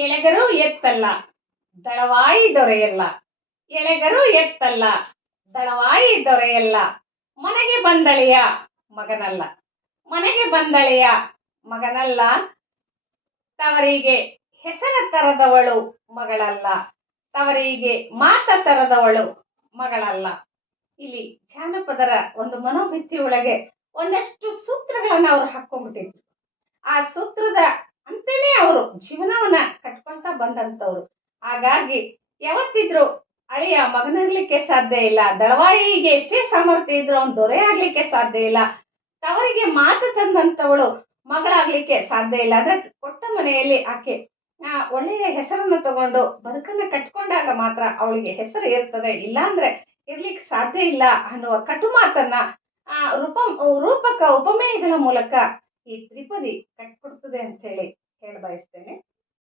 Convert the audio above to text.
ಎಳೆಗರು ಎತ್ತಲ್ಲ ದಳವಾಯಿ ದೊರೆಯಲ್ಲ. ಎಳೆಗರು ಎತ್ತಲ್ಲ ದಳವಾಯಿ ದೊರೆಯಲ್ಲ. ಮನೆಗೆ ಬಂದಳಿಯ ಮಗನಲ್ಲ. ಮನೆಗೆ ಬಂದಳಿಯ ಮಗನಲ್ಲ. ತವರಿಗೆ ಹೆಸರ ತರದವಳು ಮಗಳಲ್ಲ. ತವರಿಗೆ ಮಾತ ತರದವಳು ಮಗಳಲ್ಲ. ಇಲ್ಲಿ ಜಾನಪದರ ಒಂದು ಮನೋಭಿತ್ತಿ ಒಳಗೆ ಒಂದಷ್ಟು ಸೂತ್ರಗಳನ್ನ ಅವ್ರು ಹಾಕೊಂಡ್ಬಿಟ್ಟಿದ್ರು. ಆ ಸೂತ್ರದ ಅಂತೆಯೇ ಅವರು ಜೀವನವನ್ನ ಕಟ್ಕೊಳ್ತಾ ಬಂದಂತವ್ರು. ಹಾಗಾಗಿ ಯಾವತ್ತಿದ್ರು ಅಳಿಯ ಮಗನಾಗ್ಲಿಕ್ಕೆ ಸಾಧ್ಯ ಇಲ್ಲ. ದಳವಾಯಿಗೆ ಎಷ್ಟೇ ಸಾಮರ್ಥ್ಯ ಇದ್ರು ಅವನ್ ದೊರೆ ಆಗ್ಲಿಕ್ಕೆ ಸಾಧ್ಯ ಇಲ್ಲ. ತವರಿಗೆ ಮಾತು ತಂದಂತವಳು ಮಗಳಾಗ್ಲಿಕ್ಕೆ ಸಾಧ್ಯ ಇಲ್ಲ. ಆದ್ರೆ ಕೊಟ್ಟ ಮನೆಯಲ್ಲಿ ಆಕೆ ಒಳ್ಳೆಯ ಹೆಸರನ್ನು ತಗೊಂಡು ಬದುಕನ್ನ ಕಟ್ಕೊಂಡಾಗ ಮಾತ್ರ ಅವಳಿಗೆ ಹೆಸರು ಇರ್ತದೆ. ಇಲ್ಲ ಅಂದ್ರೆ ಇರ್ಲಿಕ್ಕೆ ಸಾಧ್ಯ ಇಲ್ಲ ಅನ್ನುವ ಕಟು ಮಾತನ್ನ ರೂಪಕ ಉಪಮೇಯಗಳ ಮೂಲಕ ಈ ತ್ರಿಪದಿ ಕಟ್ಕೊಡ್ತದೆ ಅಂತ ಹೇಳಿ ಹೇಳ ಬಯಸ್ತೇನೆ.